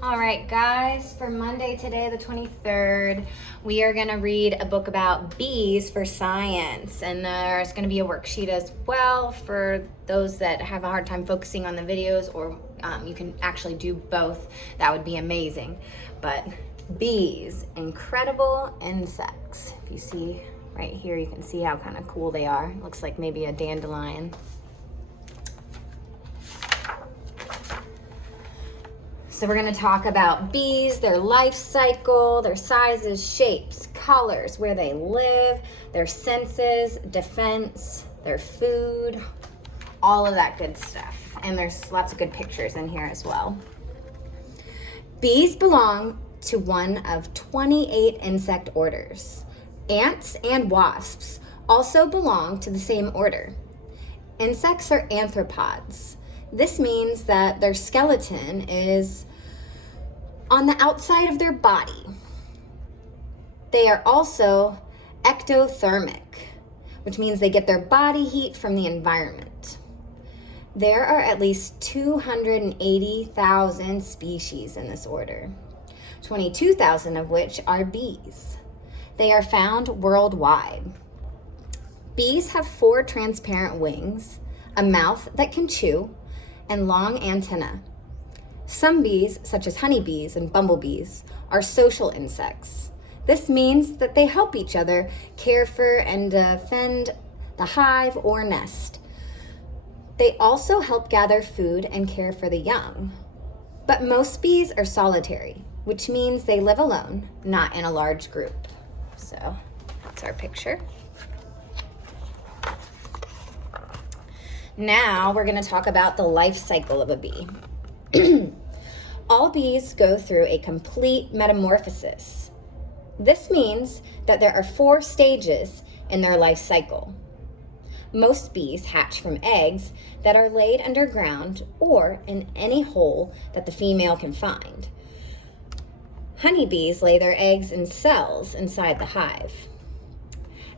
All right, guys, for Monday today, the 23rd, we are going to read a book about bees for science. And there's going to be a worksheet as well for those that have a hard time focusing on the videos, or you can actually do both. That would be amazing. But bees, incredible insects. If you see right here, you can see how kind of cool they are. Looks like maybe a dandelion. So we're going to talk about bees, their life cycle, their sizes, shapes, colors, where they live, their senses, defense, their food, all of that good stuff. And there's lots of good pictures in here as well. Bees belong to one of 28 insect orders. Ants and wasps also belong to the same order. Insects are arthropods. This means that their skeleton is on the outside of their body. They are also ectothermic, which means they get their body heat from the environment. There are at least 280,000 species in this order, 22,000 of which are bees. They are found worldwide. Bees have 4 transparent wings, a mouth that can chew, and long antennae. Some bees, such as honeybees and bumblebees, are social insects. This means that they help each other care for and defend the hive or nest. They also help gather food and care for the young. But most bees are solitary, which means they live alone, not in a large group. So that's our picture. Now we're going to talk about the life cycle of a bee. All bees go through a complete metamorphosis. This means that there are 4 stages in their life cycle. Most bees hatch from eggs that are laid underground or in any hole that the female can find. Honeybees lay their eggs in cells inside the hive.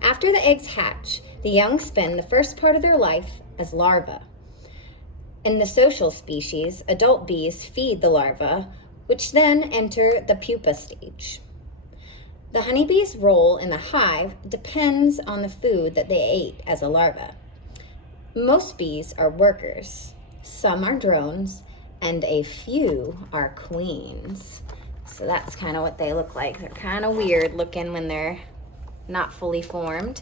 After the eggs hatch, the young spend the first part of their life as larvae. In the social species, adult bees feed the larvae, which then enter the pupa stage. The honeybee's role in the hive depends on the food that they ate as a larva. Most bees are workers, some are drones, and a few are queens. So that's kind of what they look like. They're kind of weird looking when they're not fully formed.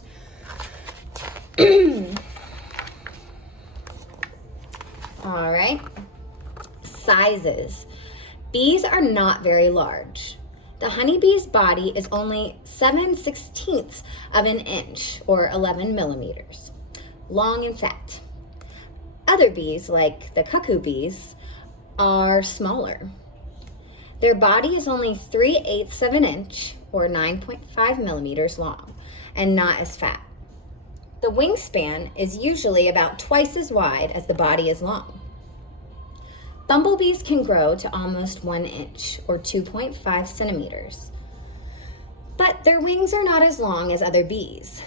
All right, sizes. Bees are not very large. The honeybee's body is only 7/16 of an inch, or 11 millimeters, long and fat. Other bees, like the cuckoo bees, are smaller. Their body is only 3/8 of an inch, or 9.5 millimeters long, and not as fat. The wingspan is usually about twice as wide as the body is long. Bumblebees can grow to almost 1 inch, or 2.5 centimeters. But their wings are not as long as other bees.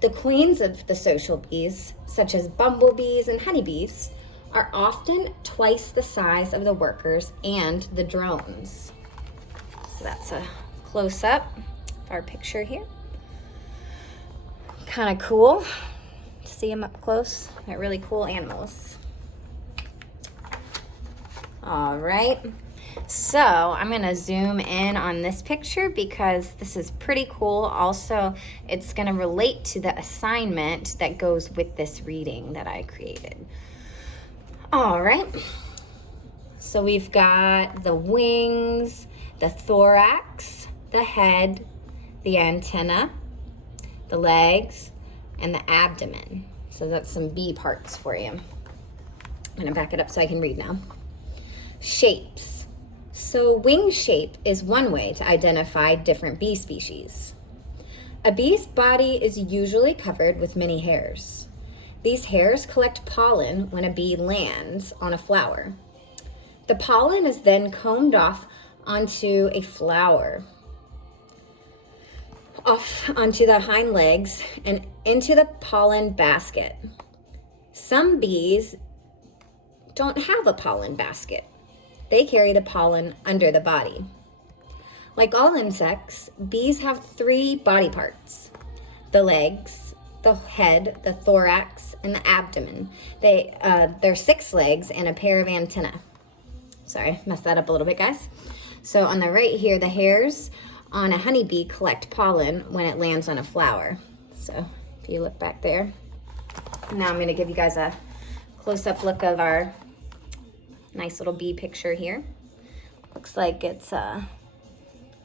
The queens of the social bees, such as bumblebees and honeybees, are often twice the size of the workers and the drones. So that's a close-up of our picture here. Kind of cool to see them up close. They're really cool animals. All right, so I'm gonna zoom in on this picture because this is pretty cool. Also, it's gonna relate to the assignment that goes with this reading that I created. All right, so we've got the wings, the thorax, the head, the antenna, the legs, and the abdomen. So that's some bee parts for you. I'm gonna back it up so I can read now. Shapes. So wing shape is one way to identify different bee species. A bee's body is usually covered with many hairs. These hairs collect pollen when a bee lands on a flower. The pollen is then combed off onto a flower, off onto the hind legs and into the pollen basket. Some bees don't have a pollen basket. They carry the pollen under the body. Like all insects, bees have 3 body parts: the legs, the head, the thorax, and the abdomen. They're 6 legs and a pair of antennae. Sorry, messed that up a little bit, guys. So on the right here, the hairs on a honeybee collect pollen when it lands on a flower. So if you look back there. Now I'm gonna give you guys a close-up look of our nice little bee picture here. Looks like it's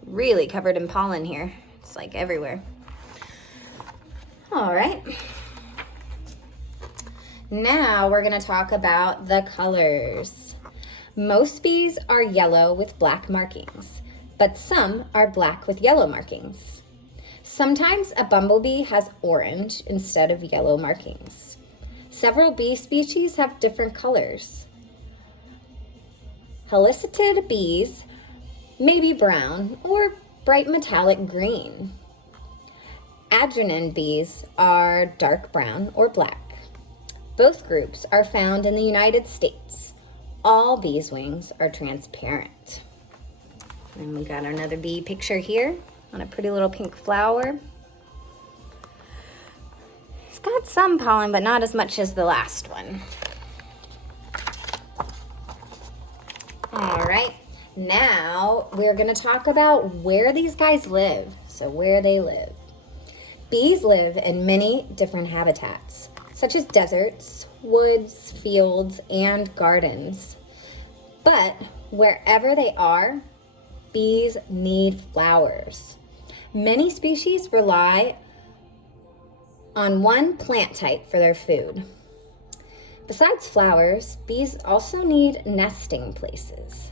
really covered in pollen here. It's like everywhere. All right. Now we're gonna talk about the colors. Most bees are yellow with black markings, but some are black with yellow markings. Sometimes a bumblebee has orange instead of yellow markings. Several bee species have different colors. Helicited bees may be brown or bright metallic green. Adrenaline bees are dark brown or black. Both groups are found in the United States. All bees' wings are transparent. And we got another bee picture here on a pretty little pink flower. It's got some pollen, but not as much as the last one. All right, now we're gonna talk about where these guys live. So where they live. Bees live in many different habitats, such as deserts, woods, fields, and gardens. But wherever they are, bees need flowers. Many species rely on one plant type for their food. Besides flowers, bees also need nesting places.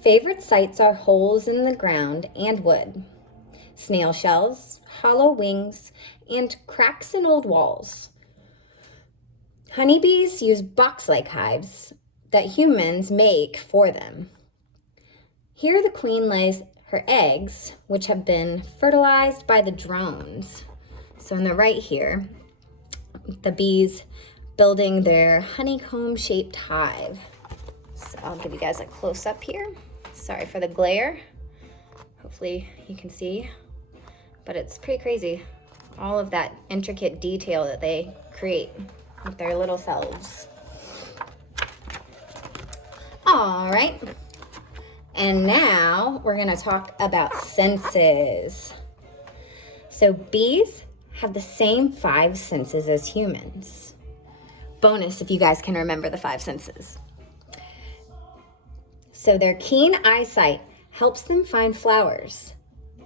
Favorite sites are holes in the ground and wood, snail shells, hollow wings, and cracks in old walls. Honeybees use box-like hives that humans make for them. Here the queen lays her eggs, which have been fertilized by the drones. So on the right here, the bees building their honeycomb-shaped hive. So I'll give you guys a close-up here. Sorry for the glare. Hopefully you can see, but it's pretty crazy. All of that intricate detail that they create with their little selves. All right, and now we're gonna talk about senses. So bees have the same 5 senses as humans. Bonus if you guys can remember the 5 senses. So their keen eyesight helps them find flowers.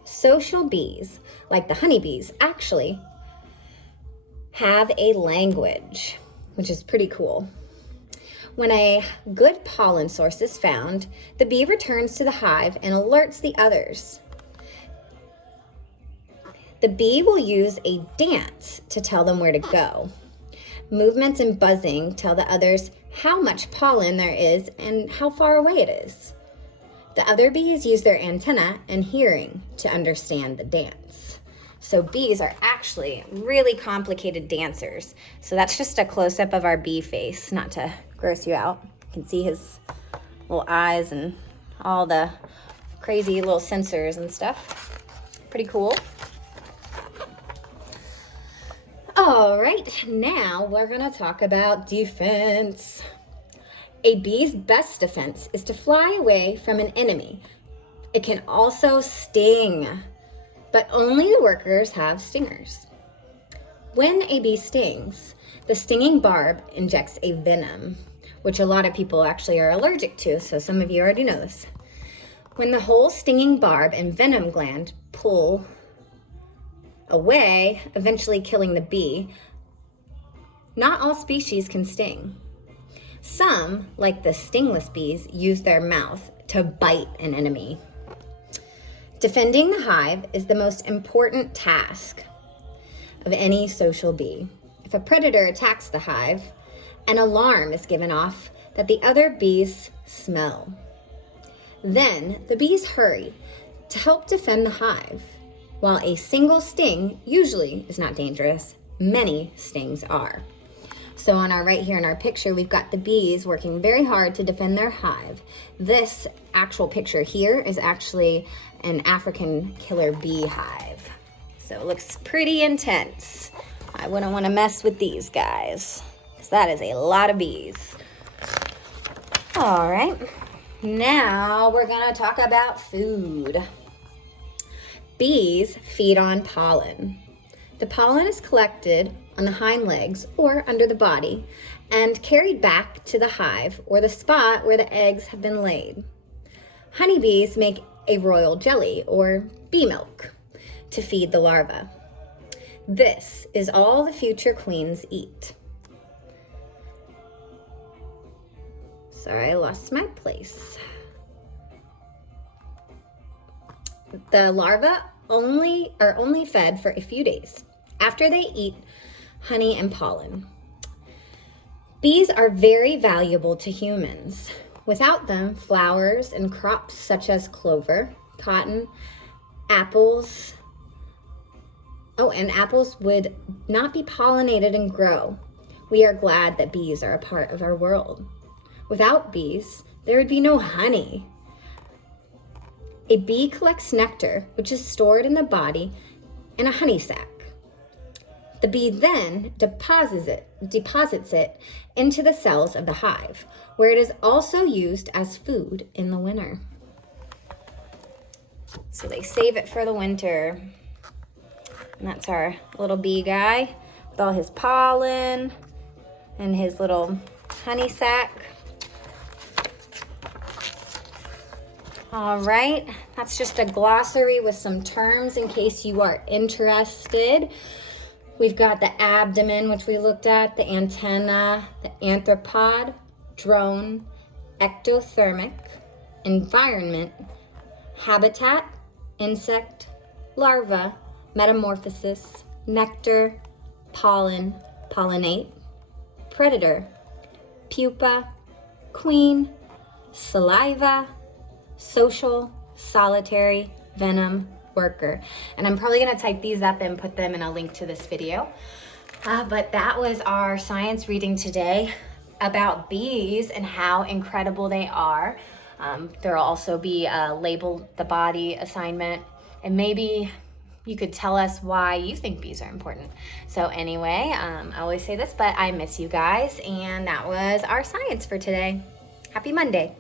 Social bees, like the honeybees, actually have a language, which is pretty cool. When a good pollen source is found, the bee returns to the hive and alerts the others. The bee will use a dance to tell them where to go. Movements and buzzing tell the others how much pollen there is and how far away it is. The other bees use their antenna and hearing to understand the dance. So bees are actually really complicated dancers. So that's just a close-up of our bee face, not to gross you out. You can see his little eyes and all the crazy little sensors and stuff. Pretty cool. All right, now we're gonna talk about defense. A bee's best defense is to fly away from an enemy. It can also sting, but only the workers have stingers. When a bee stings, the stinging barb injects a venom, which a lot of people actually are allergic to, so some of you already know this. When the whole stinging barb and venom gland pull away, eventually killing the bee, not all species can sting. Some, like the stingless bees, use their mouth to bite an enemy. Defending the hive is the most important task of any social bee. If a predator attacks the hive, an alarm is given off that the other bees smell. Then the bees hurry to help defend the hive. While a single sting usually is not dangerous, many stings are. So on our right here in our picture, we've got the bees working very hard to defend their hive. This actual picture here is actually an African killer bee hive. So it looks pretty intense. I wouldn't want to mess with these guys, because that is a lot of bees. All right, now we're gonna talk about food. Bees feed on pollen. The pollen is collected on the hind legs or under the body and carried back to the hive or the spot where the eggs have been laid. Honeybees make a royal jelly or bee milk to feed the larvae. This is all the future queens eat. Sorry, I lost my place. The larvae are only fed for a few days after they eat honey and pollen. Bees are very valuable to humans. Without them, flowers and crops such as clover, cotton, apples, and apples would not be pollinated and grow. We are glad that bees are a part of our world. Without bees, there would be no honey. A bee collects nectar, which is stored in the body in a honey sac. The bee then deposits it into the cells of the hive, where it is also used as food in the winter. So they save it for the winter. And that's our little bee guy with all his pollen and his little honey sac. All right, that's just a glossary with some terms in case you are interested. We've got the abdomen, which we looked at, the antenna, the arthropod, drone, ectothermic, environment, habitat, insect, larva, metamorphosis, nectar, pollen, pollinate, predator, pupa, queen, saliva, social, solitary, venom, worker. And I'm probably gonna type these up and put them in a link to this video. But that was our science reading today about bees and how incredible they are. There will also be a label the body assignment, and maybe you could tell us why you think bees are important. So anyway, I always say this, but I miss you guys, and that was our science for today. Happy Monday.